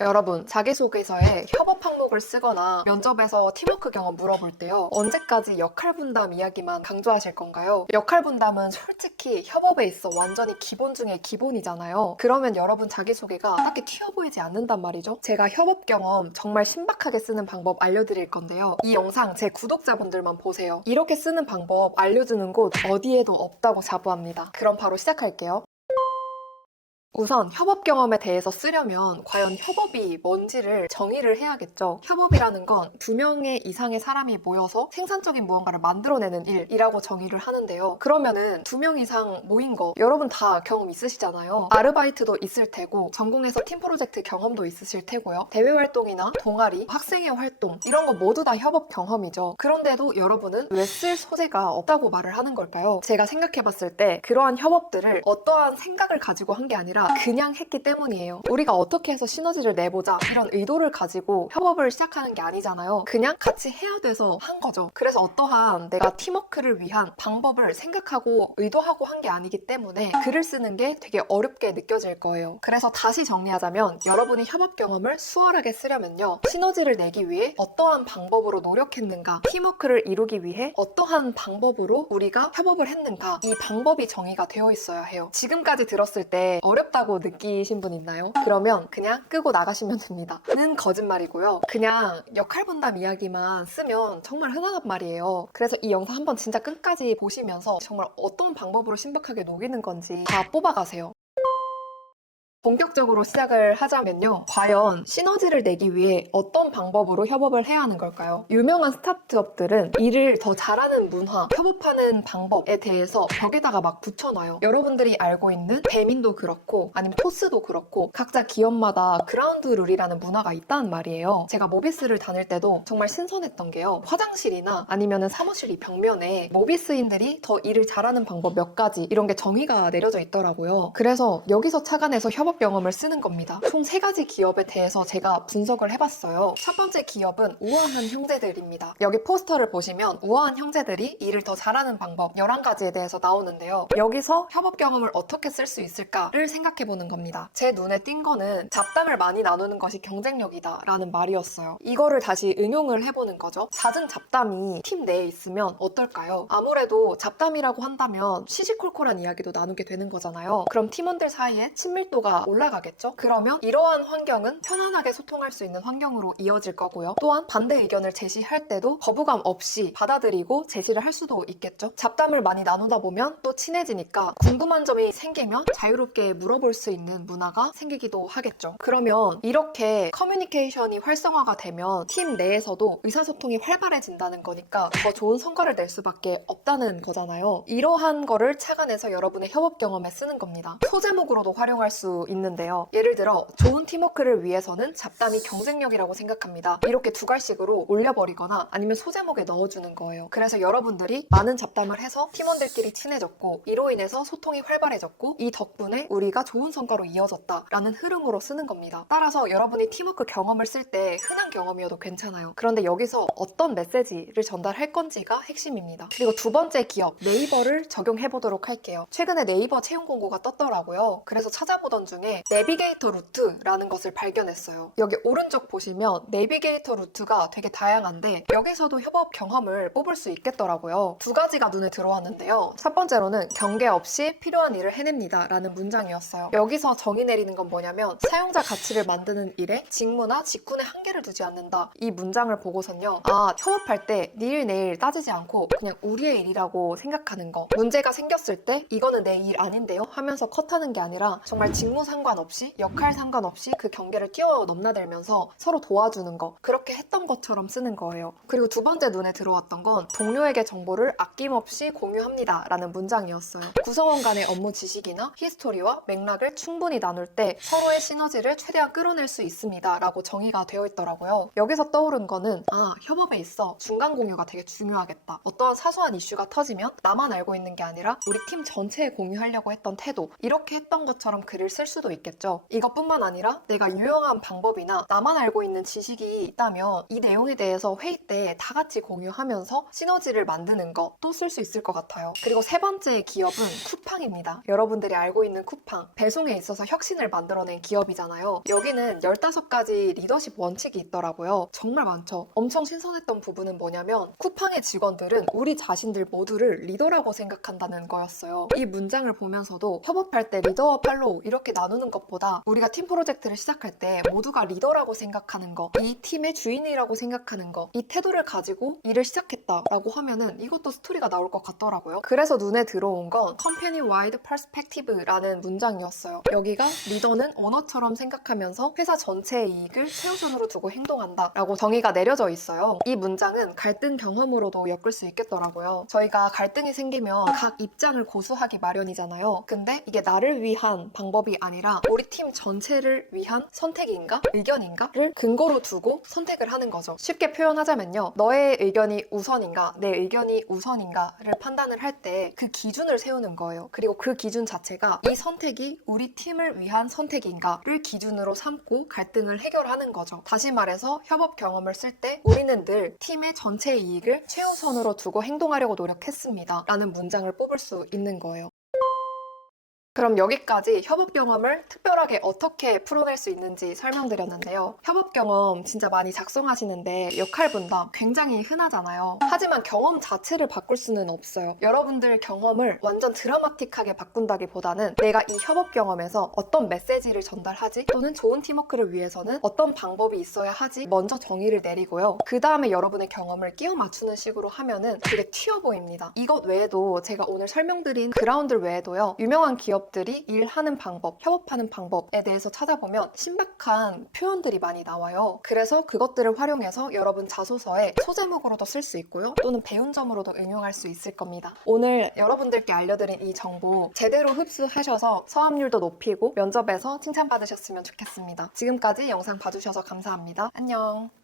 여러분, 자기소개서에 협업 항목을 쓰거나 면접에서 팀워크 경험 물어볼 때요. 언제까지 역할 분담 이야기만 강조하실 건가요? 역할 분담은 솔직히 협업에 있어 완전히 기본 중에 기본이잖아요. 그러면 여러분 자기소개가 딱히 튀어 보이지 않는단 말이죠. 제가 협업 경험 정말 신박하게 쓰는 방법 알려드릴 건데요. 이 영상 제 구독자분들만 보세요. 이렇게 쓰는 방법 알려주는 곳 어디에도 없다고 자부합니다. 그럼 바로 시작할게요. 우선 협업 경험에 대해서 쓰려면 과연 협업이 뭔지를 정의를 해야겠죠. 협업이라는 건 2명의 이상의 사람이 모여서 생산적인 무언가를 만들어내는 일이라고 정의를 하는데요. 그러면은 2명 이상 모인 거 여러분 다 경험 있으시잖아요. 아르바이트도 있을 테고 전공에서 팀 프로젝트 경험도 있으실 테고요. 대외 활동이나 동아리, 학생회 활동 이런 거 모두 다 협업 경험이죠. 그런데도 여러분은 왜 쓸 소재가 없다고 말을 하는 걸까요? 제가 생각해봤을 때 그러한 협업들을 어떠한 생각을 가지고 한 게 아니라 그냥 했기 때문이에요. 우리가 어떻게 해서 시너지를 내보자 이런 의도를 가지고 협업을 시작하는 게 아니잖아요. 그냥 같이 해야 돼서 한 거죠. 그래서 어떠한 내가 팀워크를 위한 방법을 생각하고 의도하고 한 게 아니기 때문에 글을 쓰는 게 되게 어렵게 느껴질 거예요. 그래서 다시 정리하자면 여러분이 협업 경험을 수월하게 쓰려면요. 시너지를 내기 위해 어떠한 방법으로 노력했는가, 팀워크를 이루기 위해 어떠한 방법으로 우리가 협업을 했는가, 이 방법이 정의가 되어 있어야 해요. 지금까지 들었을 때 어렵다고 느끼신 분 있나요? 그러면 그냥 끄고 나가시면 됩니다. 는 거짓말이고요. 그냥 역할 분담 이야기만 쓰면 정말 흔하단 말이에요. 그래서 이 영상 한번 진짜 끝까지 보시면서 정말 어떤 방법으로 신박하게 녹이는 건지 다 뽑아가세요. 본격적으로 시작을 하자면요. 과연 시너지를 내기 위해 어떤 방법으로 협업을 해야 하는 걸까요? 유명한 스타트업들은 일을 더 잘하는 문화, 협업하는 방법에 대해서 벽에다가 막 붙여놔요. 여러분들이 알고 있는 배민도 그렇고 아니면 토스도 그렇고 각자 기업마다 그라운드 룰이라는 문화가 있다는 말이에요. 제가 모비스를 다닐 때도 정말 신선했던 게요. 화장실이나 아니면 사무실 이 벽면에 모비스인들이 더 일을 잘하는 방법 몇 가지 이런 게 정의가 내려져 있더라고요. 그래서 여기서 착안해서 협업 경험을 쓰는 겁니다. 총 3가지 기업에 대해서 제가 분석을 해봤어요. 첫 번째 기업은 우아한 형제들입니다. 여기 포스터를 보시면 우아한 형제들이 일을 더 잘하는 방법 11가지에 대해서 나오는데요. 여기서 협업 경험을 어떻게 쓸 수 있을까를 생각해보는 겁니다. 제 눈에 띈 거는 잡담을 많이 나누는 것이 경쟁력이다 라는 말이었어요. 이거를 다시 응용을 해보는 거죠. 잦은 잡담이 팀 내에 있으면 어떨까요? 아무래도 잡담이라고 한다면 시시콜콜한 이야기도 나누게 되는 거잖아요. 그럼 팀원들 사이에 친밀도가 올라가겠죠? 그러면 이러한 환경은 편안하게 소통할 수 있는 환경으로 이어질 거고요. 또한 반대 의견을 제시할 때도 거부감 없이 받아들이고 제시를 할 수도 있겠죠? 잡담을 많이 나누다 보면 또 친해지니까 궁금한 점이 생기면 자유롭게 물어볼 수 있는 문화가 생기기도 하겠죠. 그러면 이렇게 커뮤니케이션이 활성화가 되면 팀 내에서도 의사소통이 활발해진다는 거니까 더 좋은 성과를 낼 수밖에 없다는 거잖아요. 이러한 거를 착안해서 여러분의 협업 경험에 쓰는 겁니다. 소제목으로도 활용할 수 있는데요. 예를 들어 좋은 팀워크를 위해서는 잡담이 경쟁력이라고 생각합니다. 이렇게 2갈씩으로 올려버리거나 아니면 소제목에 넣어주는 거예요. 그래서 여러분들이 많은 잡담을 해서 팀원들끼리 친해졌고 이로 인해서 소통이 활발해졌고 이 덕분에 우리가 좋은 성과로 이어졌다라는 흐름으로 쓰는 겁니다. 따라서 여러분이 팀워크 경험을 쓸 때 흔한 경험이어도 괜찮아요. 그런데 여기서 어떤 메시지를 전달할 건지가 핵심입니다. 그리고 2번째 기업 네이버를 적용해보도록 할게요. 최근에 네이버 채용 공고가 떴더라고요. 그래서 찾아보던 중에 내비게이터 루트라는 것을 발견했어요. 여기 오른쪽 보시면 내비게이터 루트가 되게 다양한데 여기서도 협업 경험을 뽑을 수 있겠더라고요. 2가지가 눈에 들어왔는데요. 첫 번째로는 경계 없이 필요한 일을 해냅니다 라는 문장이었어요. 여기서 정의 내리는 건 뭐냐면 사용자 가치를 만드는 일에 직무나 직군에 한계를 두지 않는다. 이 문장을 보고선요. 아, 협업할 때 네 일 내일 따지지 않고 그냥 우리의 일이라고 생각하는 거. 문제가 생겼을 때 이거는 내 일 아닌데요? 하면서 컷하는 게 아니라 정말 직무 상관없이 역할 상관없이 그 경계를 뛰어 넘나들면서 서로 도와주는 거. 그렇게 했던 것처럼 쓰는 거예요. 그리고 2번째 눈에 들어왔던 건 동료에게 정보를 아낌없이 공유합니다 라는 문장이었어요. 구성원 간의 업무 지식이나 히스토리와 맥락을 충분히 나눌 때 서로의 시너지를 최대한 끌어낼 수 있습니다 라고 정의가 되어 있더라고요. 여기서 떠오른 거는 아, 협업에 있어 중간 공유가 되게 중요하겠다. 어떠한 사소한 이슈가 터지면 나만 알고 있는 게 아니라 우리 팀 전체에 공유하려고 했던 태도 이렇게 했던 것처럼 글을 쓸 수도 있겠죠. 이것뿐만 아니라 내가 유용한 방법이나 나만 알고 있는 지식이 있다면 이 내용에 대해서 회의 때 다 같이 공유하면서 시너지를 만드는 것도 쓸 수 있을 것 같아요. 그리고 세 번째 기업은 쿠팡입니다. 여러분들이 알고 있는 쿠팡, 배송에 있어서 혁신을 만들어낸 기업이잖아요. 여기는 15가지 리더십 원칙이 있더라고요. 정말 많죠. 엄청 신선했던 부분은 뭐냐면 쿠팡의 직원들은 우리 자신들 모두를 리더라고 생각한다는 거였어요. 이 문장을 보면서도 협업할 때 리더와 팔로우 이렇게 나누는 것보다 우리가 팀 프로젝트를 시작할 때 모두가 리더라고 생각하는 거, 이 팀의 주인이라고 생각하는 거, 이 태도를 가지고 일을 시작했다라고 하면은 이것도 스토리가 나올 것 같더라고요. 그래서 눈에 들어온 건 Company Wide Perspective라는 문장이었어요. 여기가 리더는 오너처럼 생각하면서 회사 전체의 이익을 최우선으로 두고 행동한다 라고 정의가 내려져 있어요. 이 문장은 갈등 경험으로도 엮을 수 있겠더라고요. 저희가 갈등이 생기면 각 입장을 고수하기 마련이잖아요. 근데 이게 나를 위한 방법이 아니라 우리 팀 전체를 위한 선택인가? 의견인가?를 근거로 두고 선택을 하는 거죠. 쉽게 표현하자면요. 너의 의견이 우선인가? 내 의견이 우선인가를 판단을 할 때 그 기준을 세우는 거예요. 그리고 그 기준 자체가 이 선택이 우리 팀을 위한 선택인가를 기준으로 삼고 갈등을 해결하는 거죠. 다시 말해서 협업 경험을 쓸 때 우리는 늘 팀의 전체 이익을 최우선으로 두고 행동하려고 노력했습니다. 라는 문장을 뽑을 수 있는 거예요. 그럼 여기까지 협업 경험을 특별하게 어떻게 풀어낼 수 있는지 설명드렸는데요. 협업 경험 진짜 많이 작성하시는데 역할 분담 굉장히 흔하잖아요. 하지만 경험 자체를 바꿀 수는 없어요. 여러분들 경험을 완전 드라마틱하게 바꾼다기보다는 내가 이 협업 경험에서 어떤 메시지를 전달하지? 또는 좋은 팀워크를 위해서는 어떤 방법이 있어야 하지? 먼저 정의를 내리고요. 그 다음에 여러분의 경험을 끼워 맞추는 식으로 하면은 되게 튀어 보입니다. 이것 외에도 제가 오늘 설명드린 그라운드 외에도요. 유명한 기업들이 일하는 방법, 협업하는 방법에 대해서 찾아보면 신박한 표현들이 많이 나와요. 그래서 그것들을 활용해서 여러분 자소서에 소제목으로도 쓸 수 있고요. 또는 배운 점으로도 응용할 수 있을 겁니다. 오늘 여러분들께 알려드린 이 정보 제대로 흡수하셔서 서합률도 높이고 면접에서 칭찬받으셨으면 좋겠습니다. 지금까지 영상 봐주셔서 감사합니다. 안녕.